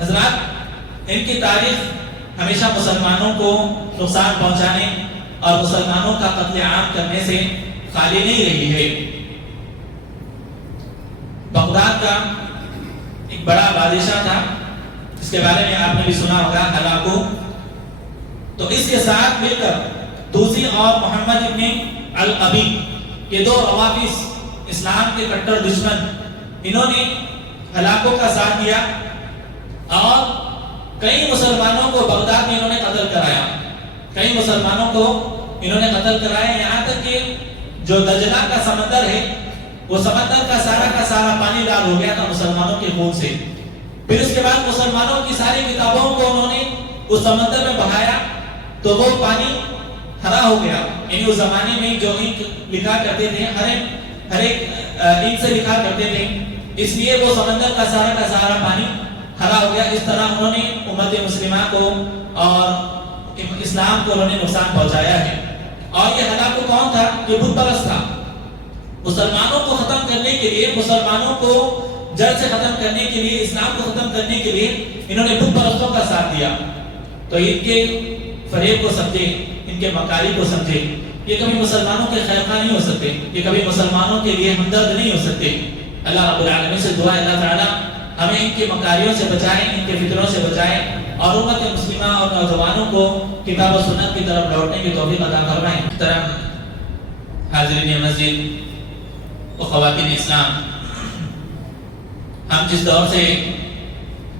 حضرات ان کی تاریخ ہمیشہ مسلمانوں کو نقصان پہنچانے اور مسلمانوں کا قتل عام کرنے سے خالی نہیں رہی ہے۔ بغداد کا ایک بڑا بادشاہ تھا، اس کے بارے میں آپ نے بھی سنا ہوگا، ہلاکو۔ تو اس کے ساتھ مل کر دوسی اور محمد ابن القبی، یہ دو روافظ اسلام کے کٹر دشمن، انہوں نے ہلاکو کا ساتھ دیا اور کئی مسلمانوں کو بغداد میں انہوں نے قتل کرایا، کئی مسلمانوں کو انہوں نے قتل کرایا، یہاں تک کہ جو دجلہ کا سمندر ہے وہ سمندر کا سارا پانی لال ہو گیا تھا مسلمانوں کے خون سے۔ پھر اس کے بعد مسلمانوں کی ساری کتابوں کو انہوں نے اس سمندر میں بہایا تو وہ پانی ہرا ہو گیا۔ یعنی اس زمانے میں جو انک لکھا کرتے تھے، ہر ایک انک سے لکھا کرتے تھے، اس لیے وہ سمندر کا سارا پانی ہرا ہو گیا۔ اس طرح انہوں نے امت مسلمہ کو اور اسلام کو انہوں نے نقصان پہنچایا ہے۔ اور یہ ہلاکو کون تھا؟ یہ بت پرست تھا۔ مسلمانوں کو ختم کرنے کے لیے، مسلمانوں کو جڑ سے ختم کرنے کے لیے، اسلام کو ختم کرنے کے لیے انہوں نے بت پرستوں کا ساتھ دیا۔ تو ان کے فریب کو سمجھے، ان کے مکاری کو سمجھے، یہ کبھی مسلمانوں کے خیر خواہ نہیں ہو سکتے، یہ کبھی مسلمانوں کے لیے ہمدرد نہیں ہو سکتے۔ اللہ رب العالمین سے دعا ہے اللہ تعالیٰ ہمیں ان کے مکاریوں سے بچائے، ان کے فتنوں سے بچائے، اور امت مسلمہ اور نوجوانوں کو کتاب و سنت کی طرف لوٹنے کی توفیق عطا فرمائیں۔ محترم حاضرین مسجد و خواتین اسلام، ہم جس دور سے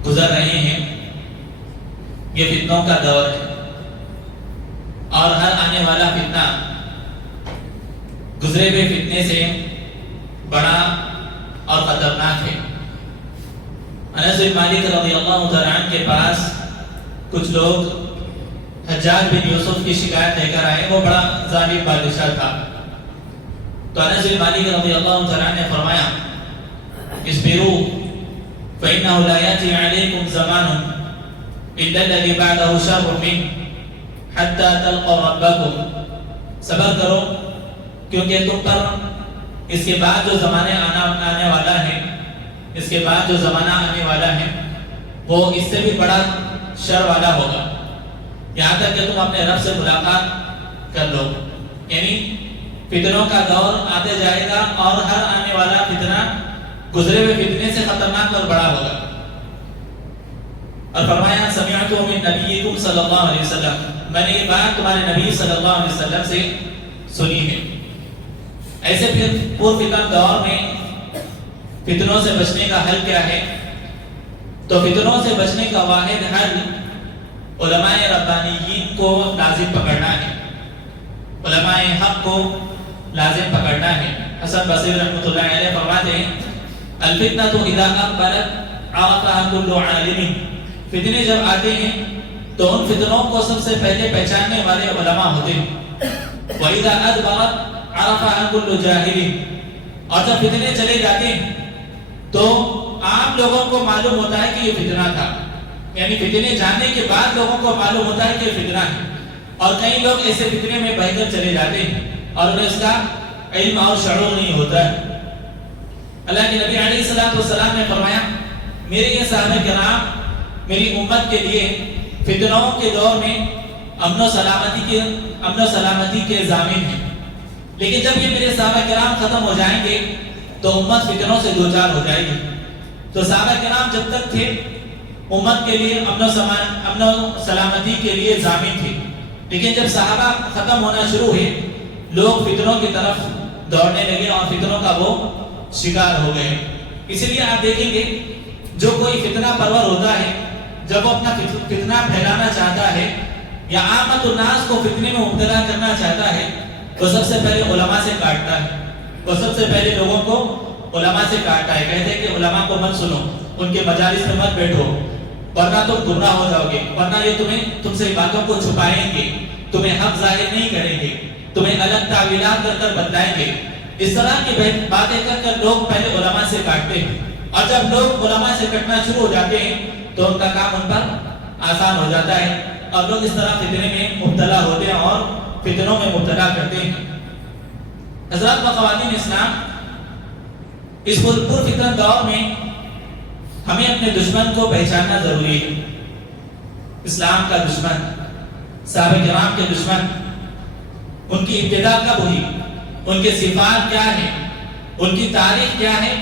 گزر رہے ہیں یہ فتنوں کا دور ہے، اور ہر آنے والا فتنہ گزرے ہوئے فتنے سے بڑا اور خطرناک ہے۔ انس بن مالک رضی اللہ تعالیٰ عنہ کے پاس کچھ لوگ حجاج بن یوسف کی شکایت لے کر آئے، وہ بڑا ظالم بادشاہ تھا۔ تو انس بن مالک رضی اللہ تعالیٰ عنہ نے فرمایا اصبروا فإنه لا يأتي عليكم زمان إلا الذي بعده شر منه حتى تلقوا ربكم، صبر کرو کیونکہ تم پر اس کے بعد جو زمانے آنے والا ہے، اس کے بعد جو زمانہ آنے والا ہے وہ اس سے بھی بڑا شر والا ہوگا، یہاں تک کہ تم اپنے رب سے ملاقات کر لو۔ یعنی فتنوں کا دور آتے جائے گا اور ہر آنے والا فتنہ گزرے ہوئے فتنے سے خطرناک اور بڑا ہوگا۔ اور فرمایا سمعت من نبیکم صلی اللہ علیہ وسلم، میں نے یہ بات تمہارے نبی صلی اللہ علیہ وسلم سے سنی ہے۔ ایسے پھر پور فتن دور میں فتنوں سے بچنے کا حل کیا ہے؟ تو فتنوں سے بچنے کا واحد حل علماء ربانیین کو لازم پکڑنا ہے، علماء حق کو لازم پکڑنا ہے۔ حسن بصری رحمۃ اللہ علیہ فرماتے ہیں الفتنة اذا اقبلت عرفها كل عالم، فتنے جب آتے ہیں تو ان فتنوں کو سب سے پہلے پہچاننے والے علماء ہوتے ہیں۔ وَإِذَا أَدْبَرَتْ عَرَفَهَا كُلُّ جَاهِلٍ، اور جب فتنے چلے جاتے ہیں تو عام لوگوں کو معلوم ہوتا ہے کہ یہ فتنہ تھا، یعنی فتنے جاننے کے بعد لوگوں کو معلوم ہوتا ہے کہ یہ فتنہ ہے۔ اور کئی لوگ ایسے فتنے میں بہہ کر چلے جاتے ہیں اور انہیں اس کا علم اور شعور نہیں ہوتا ہے۔ اللہ کے نبی علیہ السلام نے فرمایا میرے یہ صحابہ کرام میری امت کے لیے فتنوں کے دور میں امن و سلامتی کے ضامن ہیں، لیکن جب یہ میرے صحابہ کرام ختم ہو جائیں گے تو امت فتنوں سے دوچار ہو جائے گی۔ تو صحابہ کرام جب تک تھے امت کے لیے امن و سلامتی کے لیے ضامن تھے، لیکن جب صحابہ ختم ہونا شروع ہوئے لوگ فتنوں کی طرف دوڑنے لگے اور فتنوں کا وہ شکار ہو گئے۔ اسی لیے آپ دیکھیں گے جو کوئی فتنہ پرور ہوتا ہے، جب وہ اپنا فتنہ پھیلانا چاہتا ہے یا عامت الناس کو فتنے میں مبتلا کرنا چاہتا ہے، وہ سب سے پہلے علماء سے کاٹتا ہے، وہ سب سے پہلے لوگوں کو علماء سے کاٹتا ہے، کہتے ہیں کہ علماء کو مت سنو، ان کے مجالس میں مت بیٹھو، ورنہ تم گمراہ ہو جاؤ گے، ورنہ یہ تم سے باتوں کو چھپائیں گے، تمہیں حق ظاہر نہیں کریں گے، تمہیں الگ تعویلات کر کر بتلائیں گے۔ اس طرح کی باتیں کر کر لوگ پہلے علماء سے کاٹتے ہیں، اور جب لوگ علماء سے کٹنا شروع ہو جاتے ہیں تو ان کا کام ان پر آسان ہو جاتا ہے، اور لوگ اس طرح فتنے میں مبتلا ہوتے ہیں اور فتنوں میں مبتلا کرتے ہیں۔ حضرات و خواتین اسلام، اس پر فتن دور میں ہمیں اپنے دشمن کو پہچاننا ضروری ہے. اسلام کا دشمن، صحابہ کرام کے دشمن، ان کی ابتدا کب ہوئی، ان کے صفات کیا ہیں، ان کی تاریخ کیا ہے،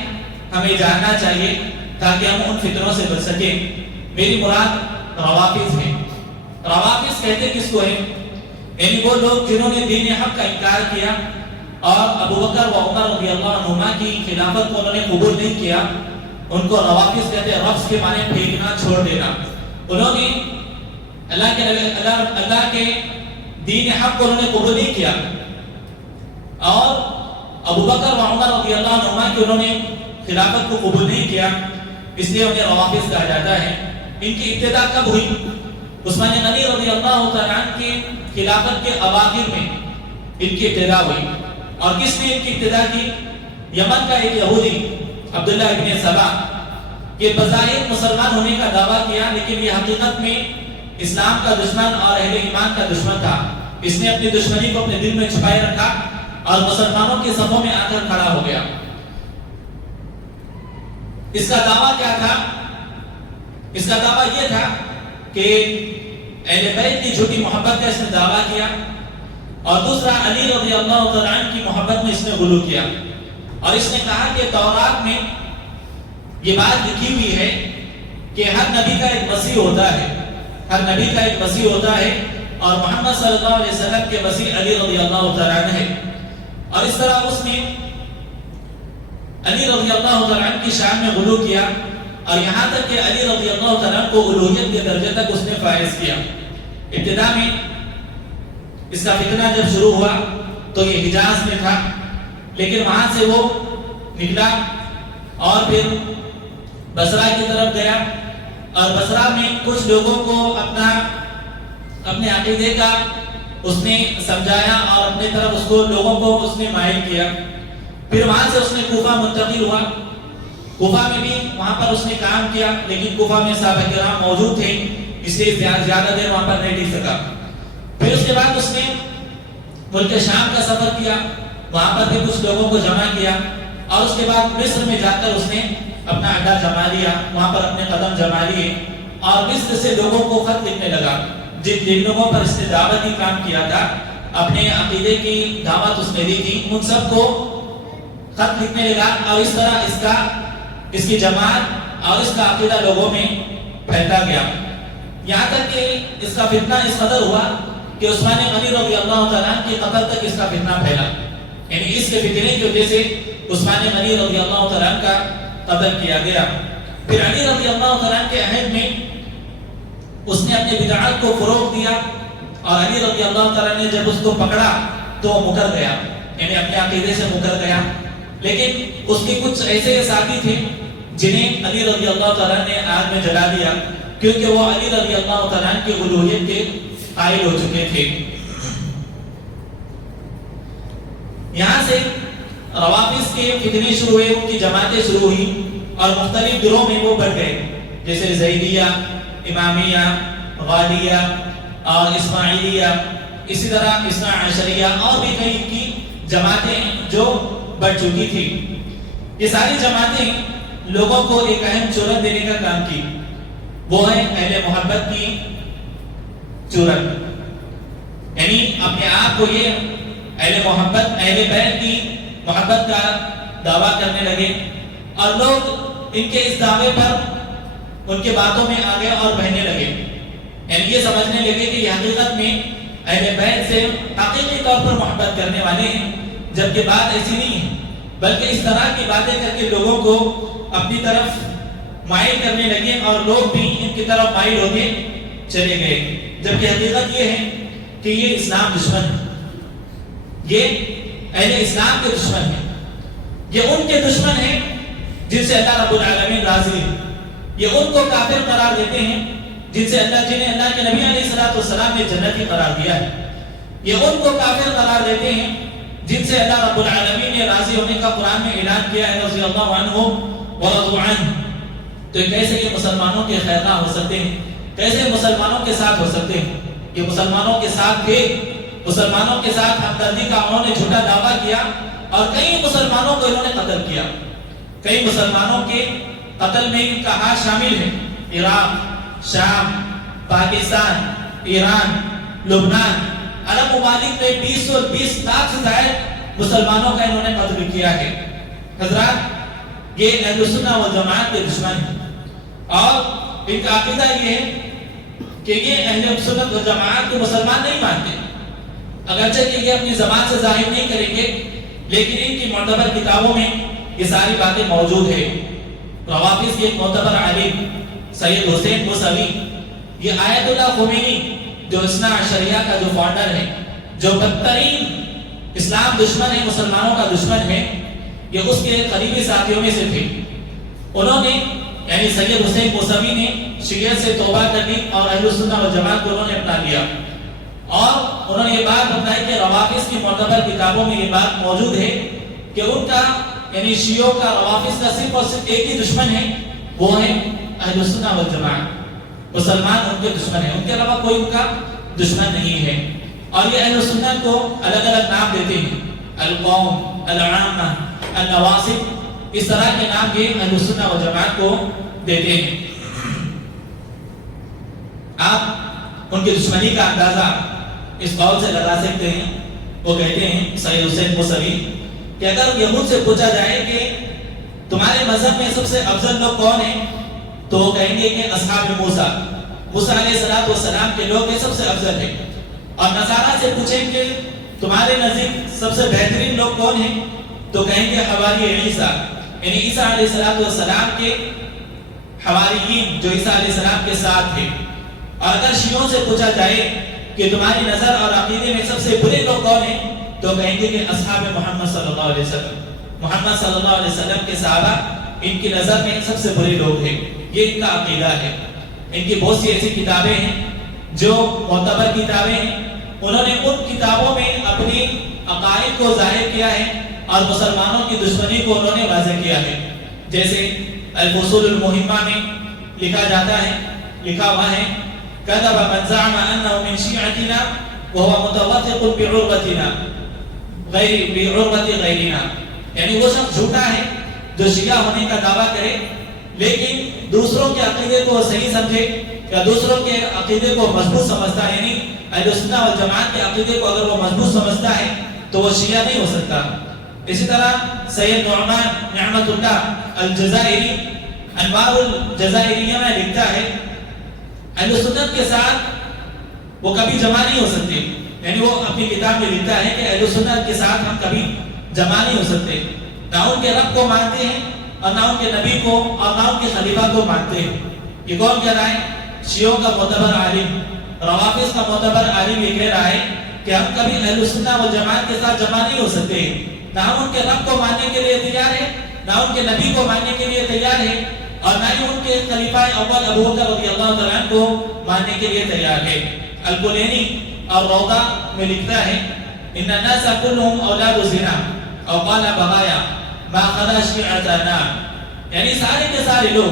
ہمیں جاننا چاہیے تاکہ ہم ان فتنوں سے بچ سکیں. میری مراد روافض ہیں. روافض کہتے کس کو ہیں؟ یعنی وہ لوگ جنہوں نے دین حق کا انکار کیا اور ابو بکر و عمر رضی اللہ عنہما کی خلافت کو انہوں نے قبول نہیں کیا، ان کو روافض کہتے ہیں. رفض کے معنی پھینکنا، چھوڑ دینا. انہوں نے اللہ کے دین حق کو انہوں نے قبول نہیں کیا اور ابو بکر و عمر رضی اللہ عنہما کی انہوں نے خلافت کو قبول نہیں کیا، اس لیے انہیں روافض کہا جاتا ہے. ان کی ابتدا کب ہوئی؟ عثمان غنی رضی اللہ تعالیٰ عنہ کی خلافت کے اواخر میں ان کی ابتدا ہوئی. اور کس نے ان کی ابتدا کی؟ یمن کا ایک یہودی عبداللہ ابن سبا، یہ بظاہر مسلمان ہونے کا دعویٰ کیا لیکن یہ حقیقت میں اسلام کا دشمن اور اہل ایمان کا دشمن تھا. اس نے اپنی دشمنی کو اپنے دل میں چھپائے رکھا اور مسلمانوں کے صفوں میں آ کر کھڑا ہو گیا. اس کا دعویٰ کیا تھا؟ اس کا دعویٰ یہ تھا کہ اہل بیت کی جھوٹی محبت کا اس نے دعویٰ کیا اور دوسرا علی رضی اللہ تعالیٰ عنہ کی محبت میں اس نے غلو کیا. اور اس نے کہا کہ تورات میں یہ بات لکھی ہوئی ہے کہ ہر نبی کا ایک مسیح ہوتا ہے، ہر نبی کا ایک مسیح ہوتا ہے اور محمد صلی اللہ علیہ وسلم کے مسیح علی رضی اللہ تعالیٰ عنہ ہے. اور اس طرح اس نے علی رضی اللہ تعالیٰ عنہ کی شان میں غلو کیا اور یہاں تک کہ علی رضی اللہ تعالیٰ عنہ کو الوہیت کے درجے تک اس نے فائز کیا. ابتدا میں اس کا فتنہ جب شروع ہوا تو یہ حجاز میں تھا، لیکن وہاں سے وہ نکلا اور پھر بصرہ کی طرف گیا اور بصرہ میں کچھ لوگوں کو اپنے عقیدے کا اس نے سمجھایا اور اپنے طرف اس کو لوگوں کو اس نے مائل کیا. پھر وہاں سے اس نے کوفہ منتقل ہوا. کوفہ میں بھی وہاں پر اس نے کام کیا لیکن کوفہ میں صحابہ کرام موجود تھے اس لیے زیادہ دیر وہاں پر نہیں ٹک سکا. پھر اس کے بعد اس نے ملک شام کا سفر کیا، وہاں پر بھی کچھ لوگوں کو جمع کیا اور اس کے بعد مصر میں جا کر اس نے اپنا اڈا جما لیا، وہاں پر اپنے قدم جما لیے اور مصر سے لوگوں کو خط لکھنے لگا. جن لوگوں پر اس نے دعوتی کام کیا تھا، اپنے عقیدے کی دعوت اس نے دی تھی، ان سب کو خط لکھنے لگا اور اس طرح اس کی جماعت اور اس کا عقیدہ لوگوں میں پھیلتا گیا. یہاں تک کہ اس کا فتنہ اس قدر ہوا کہ عثمان غنی رضی اللہ تعالیٰ عنہ کی قتل تک اس کا فتنہ پھیلا. یعنی اس کے فتنے کی وجہ سے عثمان غنی رضی اللہ تعالیٰ عنہ کا قتل کیا گیا. پھر علی رضی اللہ تعالیٰ عنہ کے عہد میں اس نے اپنے بدعات کو فروغ دیا اور علی رضی اللہ تعالیٰ نے جب اس کو پکڑا تو وہ مکر گیا، یعنی اپنے عقیدے سے مکر گیا. لیکن اس کے کچھ ایسے ساتھی تھے جنہیں علی رضی اللہ تعالیٰ نے آگ میں جلا دیا کیونکہ وہ علی رضی اللہ تعالیٰ کی الوہیت کے قائل ہو چکے تھے. یہاں سے روافض کے فتنے شروع ہوئے، ان کی جماعتیں شروع ہوئی اور مختلف گروہ میں وہ بڑھ گئے، جیسے زیدیہ، امامیہ، غالیہ اور اسماعیلیہ، اسی طرح اثنا عشریہ اور بھی کئی کی جماعتیں جو بڑھ چکی تھی. یہ ساری جماعتیں لوگوں کو ایک اہم چورت دینے کا کام کی، وہ ہے اہل محبت کی چورت. یعنی اپنے آپ کو یہ اہل محبت، اہل بیت کی محبت کا دعویٰ کرنے لگے اور لوگ ان کے اس دعوے پر ان کے باتوں میں آگے اور بہنے لگے. یعنی یہ سمجھنے لگے کہ یہ حقیقت میں اہل بیت سے حقیقی طور پر محبت کرنے والے ہیں، جبکہ بات ایسی نہیں ہے، بلکہ اس طرح کی باتیں کر کے لوگوں کو اپنی طرف مائل کرنے لگے اور لوگ بھی ان کی طرف مائل ہوتے چلے گئے. جبکہ حقیقت یہ ہے کہ یہ اسلام دشمن ہے، یہ اہل اسلام کے دشمن ہیں، یہ ان کے دشمن ہیں جن سے اللہ رب العالمین راضی ہے. یہ ان کو کافر قرار دیتے ہیں جنہیں اللہ کے نبی علیہ السلام نے جنتی قرار دیا ہے. یہ ان کو کافر قرار دیتے ہیں جن سے اللہ رب العالمین نے راضی ہونے کا قرآن میں اعلان کیا ہے، رضی اللہ عنہم ورضوا عنہ. تو کیسے یہ مسلمانوں کے خیرخواہ ہو سکتے ہیں؟ کیسے مسلمانوں کے ساتھ ہو سکتے ہیں؟ یہ مسلمانوں کے ساتھ تھے، مسلمانوں کے ساتھ ہمدردی کا انہوں نے جھوٹا دعویٰ کیا اور کئی مسلمانوں کو انہوں نے قتل کیا، کئی مسلمانوں کے قتل میں ان کا ہاتھ شامل ہے۔ عراق، شام، پاکستان، ایران، لبنان، عرب ممالک میں 20 لاکھ سے زائد مسلمانوں کا انہوں نے قتل کیا ہے۔ حضرات، یہ اہل سنہ والجماعت کے دشمن ہیں، اور ان کا عقیدہ یہ ہے کہ یہ اہل سنت والجماعت کو مسلمان نہیں مانتے، اگرچہ کہ یہ اپنی زبان سے ظاہر نہیں کریں گے، لیکن ان کی معتبر کتابوں میں یہ ساری باتیں موجود ہیں۔ روافض کے ایک معتبر عالم سید حسین موسوی، یہ آیت اللہ خمینی جو اثنا عشریہ کا جو فاؤنڈر ہے، جو بدترین اسلام دشمن ہے، مسلمانوں کا دشمن ہے، یہ اس کے قریبی ساتھیوں میں سے تھے۔ انہوں نے یعنی سید حسین موسوی نے شیعیت سے توبہ کر لی اور اہل سنہ والجماعت کو انہوں نے اپنا لیا، اور انہوں نے یہ بات بتائی کہ روافض کی معتبر کتابوں میں یہ بات موجود ہے کہ ان کا یعنی شیعوں کا روافض کا صرف اور صرف ایک ہی دشمن ہے، وہ ہے اہل سنہ والجماعت، مسلمان ان کے دشمن ہیں، ان کے علاوہ کوئی ان کا دشمن نہیں ہے۔ اور یہ اہل سنت کو الگ الگ نام دیتے ہیں، القوم، العامہ، النواصب، اس طرح کے نام یہ اہل سنہ والجماعت کو دیتے ہیں۔ آپ ان کی دشمنی کا اندازہ اس قول سے لگا سکتے ہیں، وہ کہتے ہیں سید حسین موسوی کہ اگر یہود سے پوچھا جائے کہ تمہارے مذہب میں سب سے افضل لوگ کون ہیں، تو وہ کہیں گے کہ اصحاب موسیٰ، موسیٰ علیہ السلام کے لوگ یہ سب سے افضل ہیں۔ اور نصارہ سے پوچھیں کہ تمہارے نزدیک سب سے بہترین لوگ کون ہیں، تو کہیں گے حواری عیسیٰ، یعنی عیسیٰ علیہ السلام کے حواریین جو عیسیٰ علیہ السلام کے ساتھ تھے۔ اور اگر شیعوں سے پوچھا جائے کہ تمہاری نظر اور عقیدے میں سب سے برے لوگ کون ہیں، تو کہیں گے کہ اصحاب محمد صلی اللہ علیہ وسلم، محمد صلی اللہ علیہ وسلم کے صحابہ ان کی نظر میں سب سے برے لوگ ہیں۔ یہ ان کا عقیدہ ہے۔ ان کی بہت سی ایسی کتابیں ہیں جو معتبر کتابیں ہیں، انہوں نے ان کتابوں میں اپنی عقائد کو ظاہر کیا ہے اور مسلمانوں کی دشمنی کو انہوں نے واضح کیا ہے۔ جیسے الفصول المہمہ میں لکھا جاتا ہے، لکھا ہوا ہے كذب من زعم انه من شيعتنا وهو متوثق بعروتنا بعروت غیرنا، یعنی وہ شخص جھوٹا ہے جو شیعہ ہونے کا دعویٰ کرے لیکن دوسروں کے عقیدے کو صحیح سمجھے یا دوسروں کے عقیدے کو مضبوط سمجھتا ہے، یعنی اہل سنہ والجماعت کے عقیدے کو اگر وہ مضبوط سمجھتا ہے تو وہ شیعہ نہیں ہو سکتا۔ اسی طرح سید نعمان نعمت اللہ الجزائری انوار الجزائریہ میں لکھتا ہے اہل سنت کے ساتھ وہ کبھی جمع نہیں ہو سکتے، یعنی وہ اپنی کتاب میں لکھتا ہے کہ اہل سنت کے ساتھ ہم کبھی جمع نہیں ہو سکتے، نہ ان کے رب کو مانتے ہیں اور نہ ان کے نبی کو اور نہ ان کے خلیفہ کو مانتے ہیں۔ یہ کون کہہ رہا ہے؟ شیعوں کا معتبر عالم، روافض کا معتبر عالم یہ کہہ رہا ہے کہ ہم کبھی اہل سنت والجماعت کے ساتھ جمع نہیں ہو سکتے، نہ ہم ان کے رب کو ماننے کے لیے تیار ہیں، نہ ان کے نبی کو ماننے کے لیے تیار ہیں، اور نہ ہی ان کے خلیفہ اول ابو بکر رضی اللہ تعالیٰ عنہ کو ماننے کے لیے تیار ہے۔ الکلینی اور روضہ میں لکھتا ہے ان الناس كلهم اولاد زنا او قال بغایا ما خلا شیعتنا، یعنی سارے کے سارے لوگ،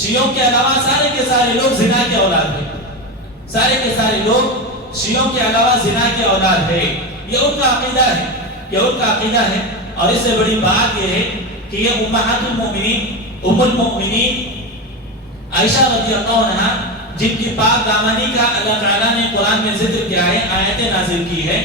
شیعوں کے علاوہ سارے کے سارے لوگ زنا کے اولاد ہیں، سارے کے سارے لوگ شیعوں کے علاوہ زنا کے اولاد ہے۔ یہ ان کا عقیدہ ہے، یہ ان کا عقیدہ ہے۔ اور اس سے بڑی بات یہ ہے کہ یہ امہات المؤمنین، ام المؤمنین عائشہ رضی اللہ عنہا جن کی پاک دامنی کا اللہ تعالیٰ نے قرآن میں ذکر کیا ہے، آیتیں نازل کی ہے،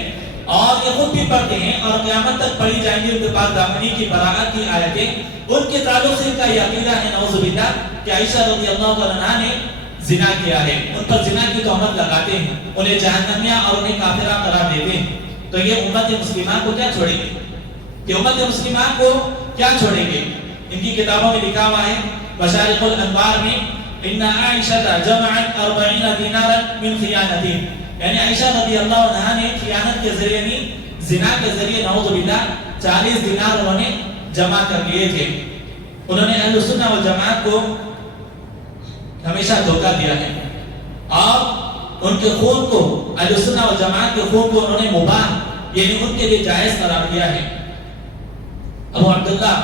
اور یہ خود بھی پڑھتے ہیں اور قیامت تک پڑھی جائیں گی ان کے پاک دامنی کی براءت کی آیتیں، ان کے تعلق سے ان کا یہ عقیدہ ہے نعوذ باللہ کہ عائشہ رضی اللہ عنہا نے زنا کیا ہے، ان پر زنا کی تہمت لگاتے ہیں، انہیں جہنمیہ اور انہیں کافرہ قرار دیتے ہیں۔ تو یہ امت مسلمہ کو کیا چھوڑیں گے؟ کہ امت مسلمہ کو کیا چھوڑیں گے؟ ان کی کتابوں میں لکھا ہوا ہے مشارق الانوار میں ان عائشہ جمعت 40 دینارا من خیانت، یعنی عائشہ رضی اللہ عنہا نے خیانت کے ذریعے نہیں، زنا کے ذریعے نعوذ باللہ 40 دینار انہوں نے جمع کر لیے تھے۔ انہوں نے اہل سنہ والجماعت کو ہمیشہ دھوکہ دیا ہے اور ان کے خون کو، اہل سنہ والجماعت کے خون کو انہوں نے مباح یعنی ان کے لیے جائز قرار دیا ہے۔ ابو عبداللہ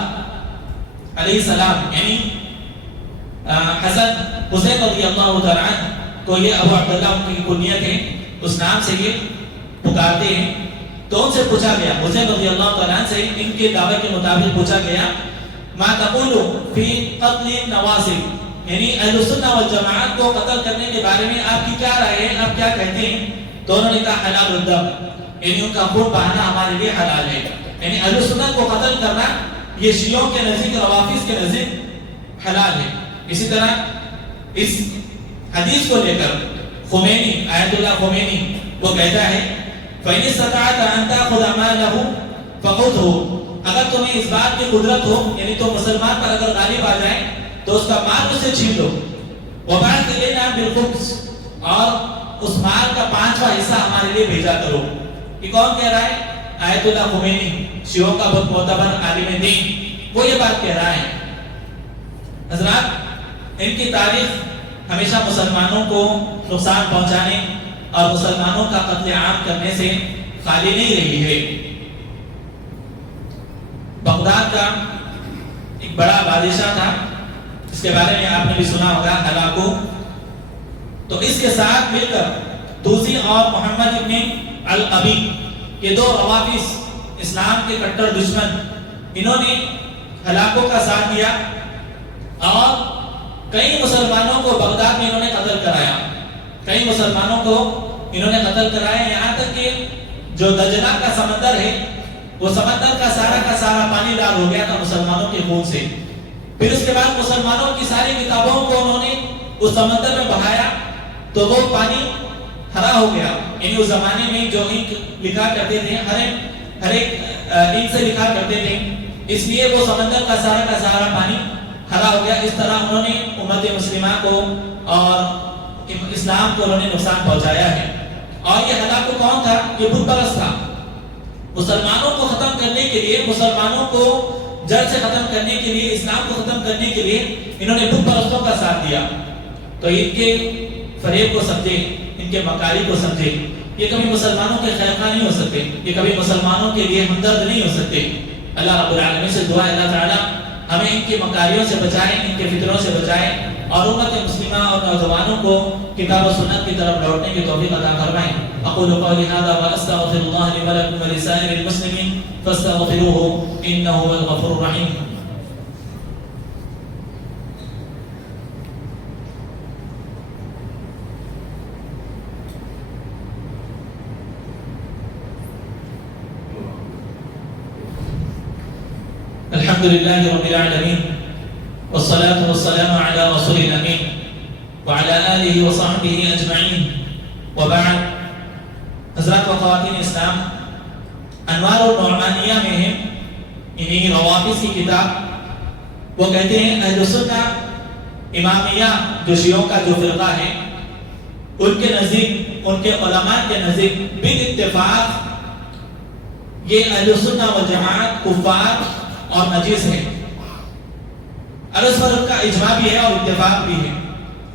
علیہ السلام یعنی حسن حسین رضی اللہ تعالیٰ عنہ تو یہ ابو عبداللہ ان کی کنیت ہے، اس نام سے یہ پکارتے ہیں۔ تو ان سے پوچھا گیا، حسین رضی اللہ تعالیٰ عنہ سے ان کے دعوے کے مطابق پوچھا گیا ما تقول فی قتل النواصب، یعنی اہل سنہ والجماعت کو قتل کرنے کے بارے میں آپ کی کیا رائے ہے، آپ کیا کہتے ہیں؟ تو انہوں نے کہا حلال الدم، یعنی ان کا خون بہانا ہمارے لیے حلال ہے، یعنی اہل سنت کو قتل کرنا یہ شیعوں کے نزدیک، روافض کے نزدیک حلال ہے۔ اسی طرح اس حدیث کو لے کر خمینی، آیت اللہ خمینی وہ کہتا ہے فَإِنِ اسْتَطَعْتَ أَن تَأْخُذَ مَالَهُ فَخُذْهُ، اگر تمہیں اس بات کی قدرت ہو، یعنی تو مسلمان پر اگر غالب آ جائے تو اس کا مال اسے چھین لو، وَبَعْثْ إِلَيْنَا بِالْخُبْزِ، اور اس مال کا 5واں حصہ ہمارے لیے بھیجا کرو۔ یہ کون کہہ رہا ہے؟ آیت اللہ خمینی، شیعوں کا بہت معتبر عالم دین، وہ یہ بات کہہ رہا ہے۔ حضرات، ان کی تاریخ ہمیشہ مسلمانوں کو نقصان پہنچانے اور مسلمانوں کا قتل عام کرنے سے خالی نہیں رہی ہے۔ بغداد کا ایک بڑا بادشاہ تھا، اس کے بارے میں آپ نے بھی سنا ہوگا، ہلاکو۔ تو اس کے ساتھ مل کر توسی اور محمد ابن القبی، یہ دو روافض، اسلام کے کٹر دشمن، انہوں نے ہلاکو کا ساتھ دیا اور کئی مسلمانوں کو بغداد میں انہوں نے قتل کرایا، کئی مسلمانوں کو انہوں نے قتل کرایا، یہاں تک کہ جو دجلہ کا سمندر ہے وہ سمندر کا سارا پانی لال ہو گیا تھا مسلمانوں کے خون سے۔ پھر اس کے بعد مسلمانوں کی ساری کتابوں کو انہوں نے اس سمندر میں بہایا تو وہ پانی ہرا ہو گیا، یعنی اس زمانے میں جو انک لکھا کرتے تھے، ہر ایک انک سے لکھا کرتے تھے، اس لیے وہ سمندر کا سارا پانی ہرا ہو گیا۔ اس طرح انہوں نے امت مسلمہ کو اور اسلام کو انہوں نے نقصان پہنچایا ہے۔ اور یہ ہلاکو کون تھا؟ یہ بت پرست تھا۔ مسلمانوں کو ختم کرنے کے لیے، مسلمانوں کو جڑ سے ختم کرنے کے لیے، اسلام کو ختم کرنے کے لیے انہوں نے بت پرستوں کا ساتھ دیا۔ تو ان کے فریب کو سمجھے، ان کے مکاری کو سمجھے، یہ کبھی مسلمانوں کے خیر خواہ نہیں ہو سکتے، یہ کبھی مسلمانوں کے لیے ہمدرد نہیں ہو سکتے۔ اللہ رب العالمین سے دعا ہے اللہ تعالیٰ ہمیں ان کی مکاریوں سے بچائے، ان کے فتنوں سے بچائے، اور امت مسلمہ اور نوجوانوں کو کتاب و سنت کی طرف لوٹنے کی توفیق عطا فرمائیں۔ اقول قولی ھذا واستغفر اللہ لی ولکم ولسائر المسلمین فاستغفروہ انہ هو الغفور الرحیم۔ الحمد لله رب العالمين والصلاة والسلام على رسول الأمين وعلى آله وصحبه أجمعين وبعد۔ حضرات و خواتین اسلام، انوار النعمانیہ میں ہے انہی روافض کی کتاب، وہ کہتے ہیں اہل سنہ امامیہ جو شیعوں کا جو فرقہ ہے، ان کے نزدیک، ان کے علماء کے نزدیک بالاتفاق یہ اہل سنہ والجماعت کفار اور نجس ہے، اور اس پر ان کا اجماع بھی ہے اور اتفاق بھی ہے،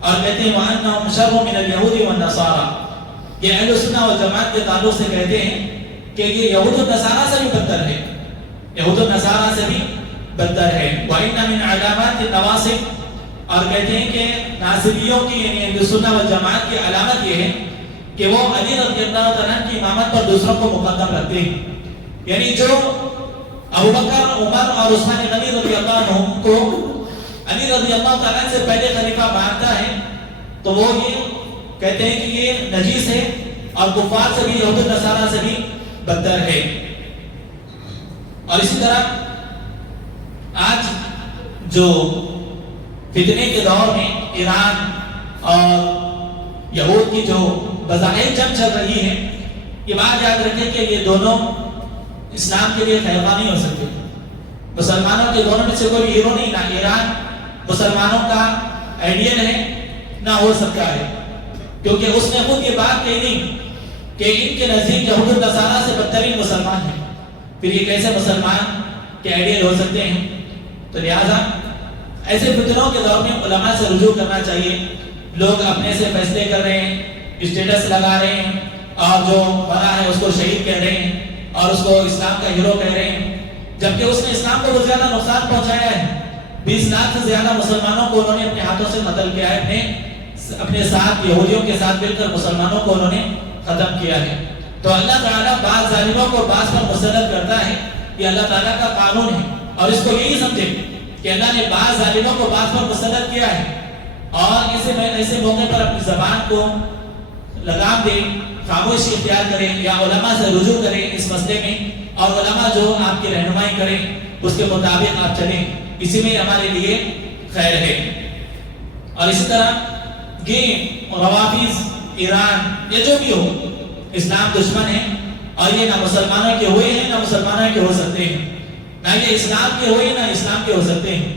اور کہتے ہیں وَأَنَّهُمْ شَرٌّ مِنَ الْيَهُودِ وَالنَّصَارَى، یہ اہل سنہ والجماعت کے تعلق سے کہتے ہیں کہ یہ یہود و نصارہ سے بھی بدتر ہے، یہود و نصارہ سے بھی بدتر ہے۔ وَإِنَّ مِنْ عَلَامَاتِ النَّوَاسِبِ، اور کہتے ہیں کہ ناصبیوں کی، یعنی اہل سنہ والجماعت کی علامت یہ ہے کہ وہ علی رضی اللہ عنہ کی امامت پر دوسروں کو مقدم رکھتے ہیں، یعنی جو ابوبکر، عمر اور عثمان غنی رضی اللہ عنہ کو علی رضی اللہ تعالیٰ سے پہلے خلیفہ مانتا ہے تو وہ یہ کہتے ہیں کہ یہ نجیس ہے اور کفار سے بھی، یہود نصارہ سے بھی بدتر ہے۔ اور اسی طرح آج جو فتنے کے دور میں ایران اور یہود کی جو بظاہر جنگ چل رہی ہے، یہ بات یاد رکھیں کہ یہ دونوں اسلام کے لیے خیر خواہ نہیں ہو سکتے۔ مسلمانوں کے دونوں میں سے کوئی ہیرو نہیں، نہ ایران مسلمانوں کا آئیڈیل ہے نہ ہو سکتا ہے، کیونکہ اس نے خود یہ بات کہی نہیں کہ ان کے نزدیک یہود نصارہ سے بدترین مسلمان ہیں، پھر یہ کیسے مسلمان کے آئیڈیل ہو سکتے ہیں؟ تو لہٰذا ایسے فتنوں کے دور میں علماء سے رجوع کرنا چاہیے۔ لوگ اپنے سے فیصلے کر رہے ہیں، اسٹیٹس لگا رہے ہیں، اور جو بنا ہے اس کو شہید کہہ رہے ہیں اور اس کو اسلام کا ہیرو کہہ رہے ہیں، جبکہ اس نے اسلام کو بہت زیادہ نقصان پہنچایا ہے۔ 20 لاکھ سے زیادہ مسلمانوں کو انہوں نے اپنے ہاتھوں سے قتل کیا ہے، اپنے ساتھ یہودیوں کے ساتھ مل کر مسلمانوں کو انہوں نے ختم کیا ہے۔ تو اللہ تعالیٰ بعض ظالموں کو بعض پر مسلط کرتا ہے، یہ اللہ تعالیٰ کا قانون ہے، اور اس کو یہی سمجھے کہ اللہ نے بعض ظالموں کو بعض پر مسلط کیا ہے، اور ایسے موقع پر اپنی زبان کو لگام دیں، خاموشی اختیار کریں یا علماء سے رجوع کریں اس مسئلے میں، اور علماء جو آپ کی رہنمائی کریں اس کے مطابق آپ چلیں، اسی میں ہمارے لیے خیر ہے۔ اور اسی طرح یہ روافظ ایران یا جو بھی ہو، اسلام دشمن ہے، اور یہ نہ مسلمانوں کے ہوئے ہیں نہ مسلمانوں کے ہو سکتے ہیں، نہ یہ اسلام کے ہوئے نہ اسلام کے ہو سکتے ہیں۔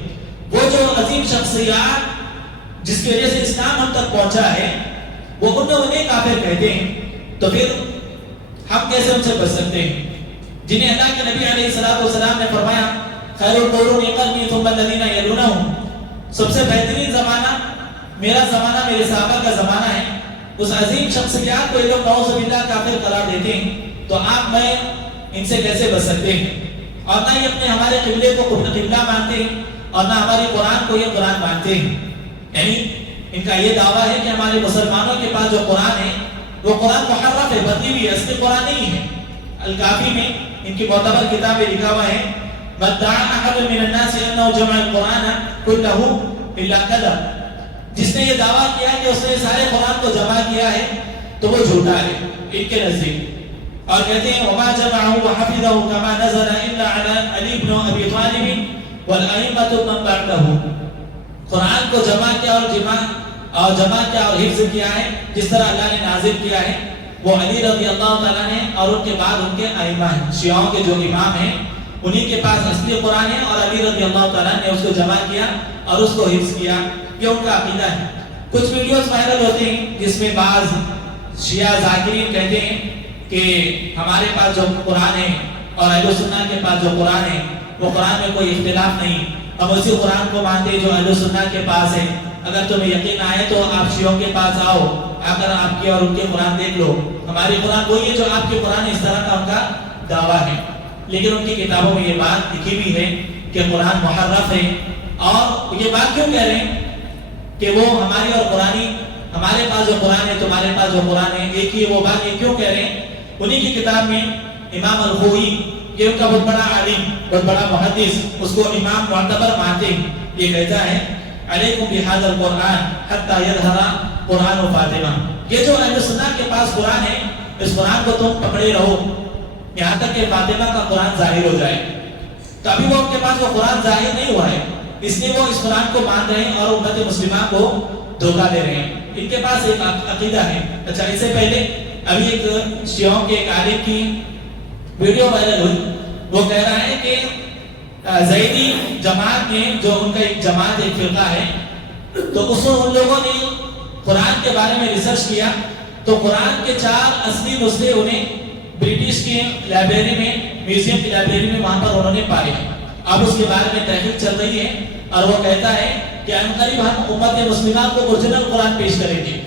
وہ جو عظیم شخصیات جس کی وجہ سے اسلام ہم تک پہنچا ہے، وہ انہیں کافر کہتے ہیں، تو پھر ہم کیسے ان سے بچ سکتے ہیں؟ جنہیں اللہ کے نبی علیہ السلام نے فرمایا خیر القرون قرنی ثم الذین یلونہم، سب سے بہترین زمانہ میرا زمانہ، میرے صحابہ کا زمانہ ہے، اس عظیم شخصیات کو یہ لوگ نعوذ باللہ کافر قرار دیتے ہیں، تو آپ میں ان سے کیسے بچ سکتے ہیں؟ اور نہ یہ اپنے ہمارے قبلے کو قبلہ مانتے ہیں، اور نہ ہمارے قرآن کو یہ قرآن مانتے ہیں۔ یعنی ان کا یہ دعویٰ ہے کہ ہمارے مسلمانوں کے پاس جو قرآن ہے وہ قرآن محرف ہے، بدلی ہوئی ہے، اصلی قرآن نہیں ہے۔ الکافی میں ان کی معتبر کتاب میں لکھا ہوا ہے مدعا احد من الناس انه جمع القرآن كله الا كذب، جس نے یہ دعویٰ کیا کہ اس نے سارے قرآن کو جمع کیا ہے تو وہ جھوٹا ہے ان کے نزدیک، اور کہتے ہیں وما جمعه وحفظه كما نزل الا على علي بن ابي طالب والائمه من بعده، قرآن کو جمع کیا اور حفظ کیا ہے جس طرح اللہ نے نازل کیا ہے، وہ علی رضی اللہ تعالیٰ نے اور ان کے بعد ان کے ائمہ ہیں، شیعوں کے جو امام ہیں انہی کے پاس اصلی قرآن ہے، اور علی رضی اللہ تعالیٰ نے اس کو جمع کیا اور اس کو حفظ کیا، یہ ان کا عقیدہ ہے۔ کچھ ویڈیوز وائرل ہوتے ہیں جس میں بعض شیعہ ذاکرین کہتے ہیں کہ ہمارے پاس جو قرآن ہے اور اہل سنہ کے پاس جو قرآن ہے وہ قرآن میں کوئی اختلاف نہیں، ہم اسی قرآن کو مانتے ہیں جو اہل سنہ کے پاس ہے، اگر تمہیں یقین آئے تو آپ شیعوں کے پاس آؤ، اگر آپ کے اور ان کے قرآن دیکھ لو، ہماری قرآن وہی ہے جو آپ کے قرآن، اس طرح کا ان کا دعویٰ ہے۔ لیکن ان کی کتابوں میں یہ بات لکھی بھی ہے کہ قرآن محرف ہے، اور یہ بات کیوں کہہ رہے ہیں کہ وہ ہماری اور قرآنی، ہمارے پاس جو قرآن ہے تمہارے پاس جو قرآن ہے ایک ہی، وہ بات یہ کیوں کہہ رہے ہیں؟ انہی کی کتاب میں امام الخوئی، یہ ان کا بہت بڑا عالم، بہت بڑا محدث، اس کو امام معتبر مانتے ہیں، یہ کہتا ہے علیکم بہذا القرآن حتی یظہر قرآن و فاطمہ، یہ جو اہل سنہ کے پاس قرآن ہے اس قرآن کو تم پکڑے رہو یہاں تک کہ فاطمہ کا قرآن ظاہر ہو جائے۔ تو ابھی وہ ان کے پاس وہ قرآن ظاہر نہیں ہوا ہے، اس لیے وہ اس قرآن کو مان رہے ہیں اور امت مسلمہ کو دھوکہ دے رہے ہیں، ان کے پاس ایک عقیدہ ہے۔ اچھا، اس سے پہلے ابھی ایک شیعوں کے ایک عالم کی ویڈیو وائرل ہوئی، وہ کہہ رہا ہے کہ زیدی جماعت میں، جو ان کا ایک جماعت، ایک فرقہ ہے، تو اس میں ان لوگوں نے قرآن کے بارے میں ریسرچ کیا، تو قرآن کے 4 اصلی نسخے انہیں برٹش کی لائبریری میں، میوزیم کی لائبریری میں وہاں پر انہوں نے پائے ہیں۔ اب اس کے بارے میں تحقیق چل رہی ہے، اور وہ کہتا ہے کہ عنقریب ہم امت مسلمہ کو اوریجنل قرآن پیش کریں گے،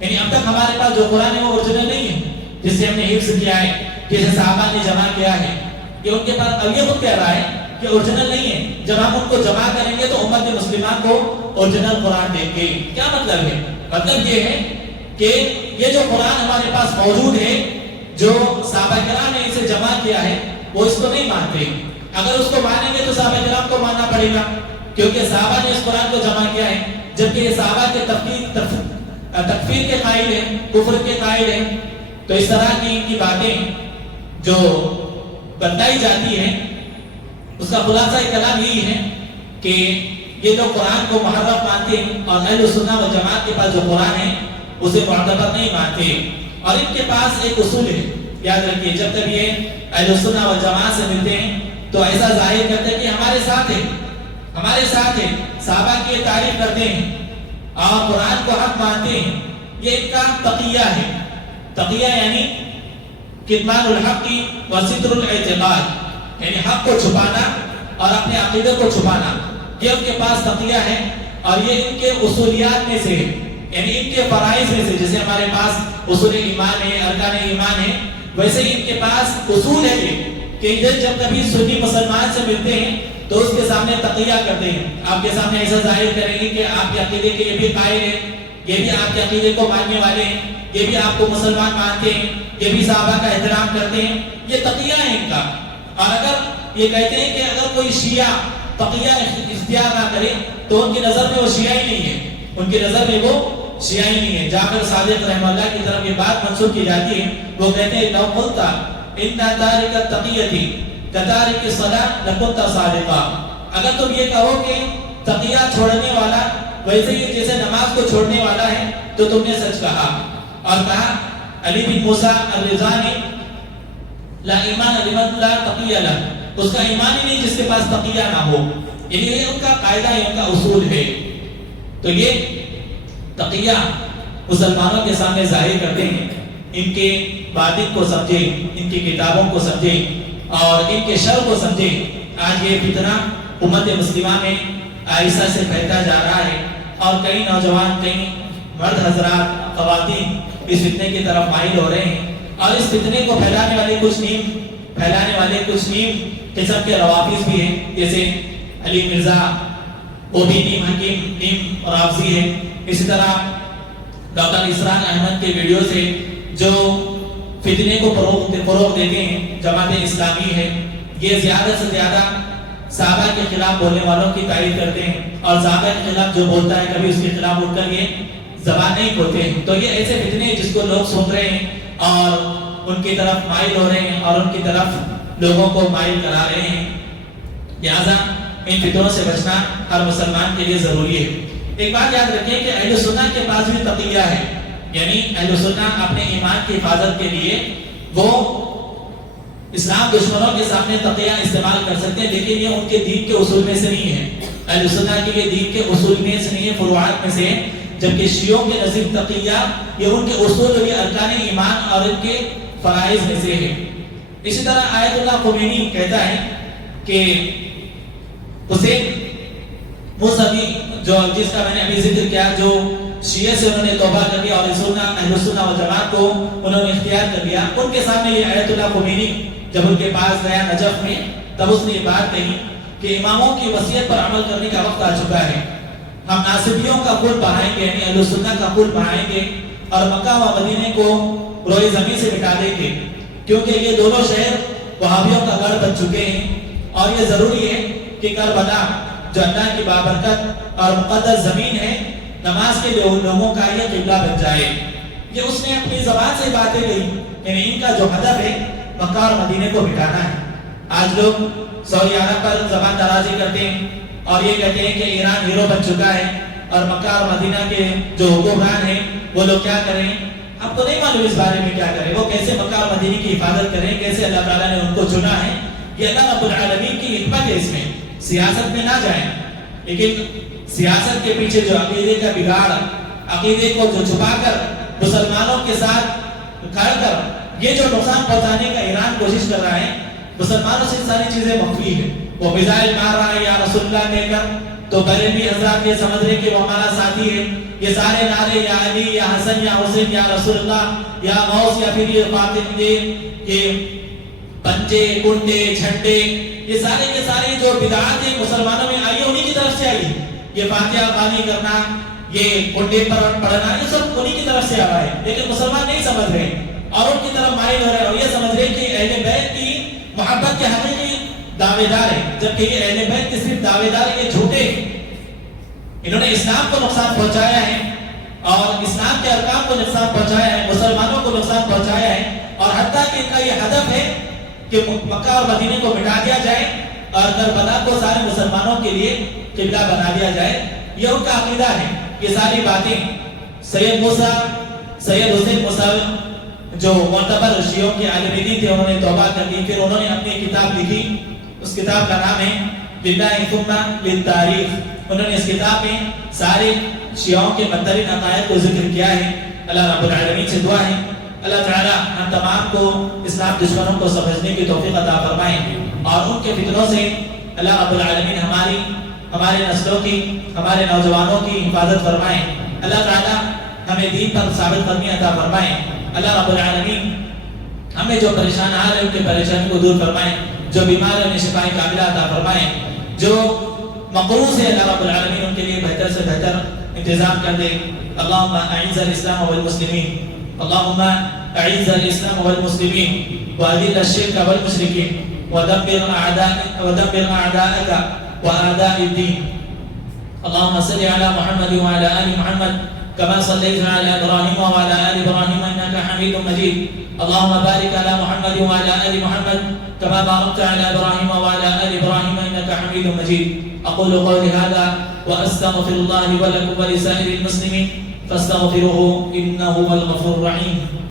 یعنی اب تک ہمارے پاس جو قرآن ہے وہ اوریجنل نہیں ہے جس سے ہم نے حفظ کیا ہے، جسے صحابہ نے جمع کیا ہے، یہ ان کے پاس، اب یہ خود کہہ رہا ہے کہ اوریجنل نہیں ہے، جب ہم ان کو جمع کریں گے تو امت مسلمہ کو اوریجنل قرآن دیں گے۔ کیا مطلب ہے؟ مطلب یہ ہے کہ یہ جو قرآن ہمارے پاس موجود ہے، جو صحابہ کرام نے اسے جمع کیا ہے، وہ اس کو نہیں مانتے، اگر اس کو مانیں گے تو صحابہ کرام کو ماننا پڑے گا، کیونکہ صحابہ نے اس قرآن کو جمع کیا ہے، جبکہ یہ صحابہ کے تکفیر کے قائل ہیں، کفر کے قائل ہیں۔ تو اس طرح کی ان کی باتیں جو بتائی جاتی ہیں، اس کا خلاصہ کلام یہی ہے کہ یہ لوگ قرآن کو محرف مانتے ہیں، اور اہل سنہ و جماعت کے پاس جو قرآن ہے اسے معتبر نہیں مانتے، اور ان کے پاس ایک اصول ہے، یاد رکھیے، جب تک یہ اہل سنہ و جماعت سے ملتے ہیں تو ایسا ظاہر کرتے ہیں کہ ہمارے ساتھ ہے، ہمارے ساتھ ہے، صحابہ کی تعریف کرتے ہیں اور قرآن کو حق مانتے ہیں، یہ ان کا تقیہ ہے۔ تقیہ یعنی کتمان الحق و ستر الاعتقاد، یعنی حق کو چھپانا اور اپنے عقیدے کو چھپانا، یہ ان کے پاس تقیہ ہے، اور یہ ان کے اصولیات میں سے، یعنی ان کے فرائض میں سے، جیسے ہمارے پاس اصول ایمان ہے، ارکان ایمان ہے، ویسے ان کے پاس اصول ہے یہ کہ جب کبھی سنی مسلمان سے ملتے ہیں تو اس کے سامنے تقیہ کرتے ہیں، آپ کے سامنے ایسا ظاہر کریں گے کہ آپ کے عقیدے کے یہ بھی قائل ہیں، یہ بھی آپ کے عقیدے کو ماننے والے ہیں، یہ بھی آپ کو مسلمان مانتے ہیں، یہ بھی صحابہ کا احترام کرتے ہیں، یہ تقیہ ہے ان کا۔ اور اگر یہ کہتے ہیں کہ اگر کوئی شیعہ تقیہ اختیار نہ کرے تو ان کی نظر میں وہ شیعہ ہی نہیں ہے، ان کی نظر میں وہ شیعہ ہی نہیں ہے۔ جعفر صادق رحمہ اللہ کی طرف یہ بات منسوب کی جاتی ہے، وہ کہتے ہیں لو قلت ان تارک التقیہ کتارک الصلاۃ لکنت صادقا، اگر تم یہ کہو کہ تقیہ چھوڑنے والا ویسے ہی جیسے نماز کو چھوڑنے والا ہے تو تم نے سچ کہا۔ اور کہا علی بن موسیٰ الرضانی لا ایمان لمن لا تقیہ لہ، اس کا ایمان ہی نہیں جس کے پاس تقیہ نہ ہو، یعنی یہ ان کا قاعدہ ہے، ان کا اصول ہے۔ تو یہ تقیہ مسلمانوں کے سامنے ظاہر کرتے ہیں، ان کے باطن کو سمجھیں، ان کی کتابوں کو سمجھیں اور ان کے شر کو سمجھیں۔ آج یہ فتنہ امت مسلمہ میں آہستہ سے پھیلتا جا رہا ہے اور کئی نوجوان، کئی مرد حضرات، خواتین اس فتنے کی طرف مائل ہو رہے ہیں، اور اس فتنے کو پھیلانے والے کچھ نیم قسم کے روافظ بھی ہیں، جیسے علی مرزا، وہ بھی نیم حکیم، نیم رافضی ہے۔ اسی طرح ڈاکٹر اسران احمد کے ویڈیو سے جو فتنے کو فروغ دیتے ہیں، جماعت اسلامی ہے، یہ زیادہ سے زیادہ صحابہ کے خلاف بولنے والوں کی تعریف کرتے ہیں، اور صحابہ کے خلاف جو بولتا ہے کبھی اس کے خلاف اٹھ کر یہ زبان نہیں کھولتے ہیں۔ تو یہ ایسے فتنے ہیں جس کو لوگ سن رہے ہیں اور ان کی طرف مائل ہو رہے ہیں اور ان کی طرف لوگوں کو مائل کرا رہے ہیں، لہذا ان فتنوں سے بچنا ہر مسلمان کے لیے ضروری ہے۔ ایک بات یاد رکھیں کہ اہل سنت کے پاس بھی تقیہ ہے، یعنی اہل سنت اپنے ایمان کی حفاظت کے لیے وہ اسلام دشمنوں کے سامنے تقیہ استعمال کر سکتے ہیں، لیکن یہ ان کے دین کے اصول میں سے نہیں ہے۔ اہل سنت کے لیے دین کے اصول میں سے نہیں ہے، فروعات میں سے ہے، جبکہ شیعوں کے نزدیک تقیہ یہ ان کے اصول اور یہ ارکان ایمان اور ان کے فرائض میں سے ہے۔ اسی طرح آیت اللہ خمینی کہتا ہے کہ حسین موسوی، جو جس کا میں نے ابھی ذکر کیا، جو شیعہ سے انہوں نے توبہ کر لیا اور اہل سنت و جماعت کو انہوں نے اختیار کر لیا، ان کے سامنے یہ آیت اللہ خمینی جب ان کے پاس گیا نجف میں، تب اس نے یہ بات کہی کہ اماموں کی وصیت پر عمل کرنے کا وقت آ چکا ہے، ہم ناصبیوں کا خون بہائیں گے، یعنی اہل سنت کا خون بہائیں گے اور مکہ و مدینے کو روئے زمین سے مٹا دیں گے، کیونکہ یہ دونوں شہر وہابیوں کا گڑھ بن چکے ہیں، اور یہ ضروری ہے کہ کربلا جو اللہ کی بابرکت اور مقدس زمین ہے، نماز کے لوگوں کا یہ قبلہ بن جائے۔ یہ اس نے اپنی زبان سے باتیں کہی، یعنی ان کا جو ہدف ہے مکہ اور مدینے کو مٹانا ہے۔ آج لوگ سعودی عرب پر زبان درازی کرتے ہیں اور یہ کہتے ہیں کہ ایران ہیرو بن چکا ہے، اور مکہ اور مدینہ کے جو حکمران ہیں وہ لوگ کیا کریں، اب تو نہیں معلوم اس بارے میں کیا کریں، وہ کیسے مکہ اور مدینے کی حفاظت کریں، کیسے اللہ تعالیٰ نے ان کو چنا ہے۔ یہ اللہ رب العالمین کی حکمت ہے، اس میں سیاست میں نہ جائیں، لیکن سیاست کے پیچھے جو عقیدے کا بگاڑ، عقیدے کو جو چھپا کر مسلمانوں کے ساتھ کھڑ کر یہ جو نقصان پہنچانے کا ایران کوشش کر رہا ہے، مسلمانوں سے ساری چیزیں مخفی ہیں۔ وہ میزائل مار رہا ہے یا رسول اللہ کہہ کر، تو پہلے بھی حضرات یہ سمجھ رہے کہ وہ ہمارا ساتھی ہے۔ یہ سارے نعرے یا علی یا حسن یا حسین یا رسول اللہ یا غوث یا پھر یہ فاطمہ، یہ پنجے کنڈے جھنڈے، یہ سارے جو بدعات ہیں مسلمانوں میں آئی، انہی کی طرف سے آئی۔ یہ فاتحہ خوانی کرنا، یہ کنڈے پر پڑھنا، یہ سب انہی کی طرف سے آ رہا ہے، لیکن مسلمان نہیں سمجھ رہے اور ان کی طرف مائل ہو رہے ہیں، اور یہ سمجھ رہے کہ اہل بیت کی محبت کے حقیقی دعوے دار ہیں، جبکہ یہ اہل بیت کے صرف دعوے دار ہیں، یہ جھوٹے ہیں۔ انہوں نے اسلام کو نقصان پہنچایا ہے اور اسلام کے ارکان کو نقصان پہنچایا ہے، مسلمانوں کو نقصان پہنچایا ہے، اور حتیٰ کہ ان کا یہ ہدف ہے کہ مکہ اور مدینے کو مٹا دیا جائے اور کربلا کو سارے مسلمانوں کے لیے قبلہ بنا دیا جائے۔ یہ ان کا عقیدہ ہے۔ یہ ساری باتیں سید حسین موسوی جو معتبر شیعوں کے عالم دین تھے، انہوں نے توبہ کر لی، پھر انہوں نے اپنی کتاب لکھی، اس کتاب کا نام ہے للہ ثم للتاریخ۔ انہوں نے اس کتاب میں سارے شیعوں کے بدترین عقائد کو ذکر کیا ہے۔ اللہ رب العالمین سے دعا ہے اللہ تعالی ہم تمام کو اسلام دشمنوں کو سمجھنے کی توفیق عطا فرمائیں، اور ان کے فتنوں سے اللہ رب العالمین ہمارے نسلوں کی، ہمارے نوجوانوں کی حفاظت فرمائیں۔ اللہ تعالی ہمیں دین پر ثابت قدمی عطا فرمائیں۔ اللہ رب العالمین ہمیں جو پریشان حال ہے ان کے پریشانی کو دور فرمائیں، جو بیمار ہیں انہیں شفاء کاملہ عطا فرمائیں، جو مقروض ہے اللہ رب العالمین ان کے لیے بہتر سے بہتر انتظام کر دے۔ اللہم اعز الاسلام والمسلمین، اللہم اعز الاسلام والمسلمین واذل الشرک والمشرکین ودمر اعداءک وأعداء الدين. اللهم صل على محمد وعلى آل محمد كما صليت على إبراهيم وعلى آل إبراهيم إنك حميد مجيد. اللهم بارك على محمد وعلى آل محمد كما باركت على إبراهيم وعلى آل إبراهيم إنك حميد مجيد. أقول قولي هذا وأستغفر الله لي ولكم ولسائر المسلمين فاستغفروه إنه هو الغفور الرحيم.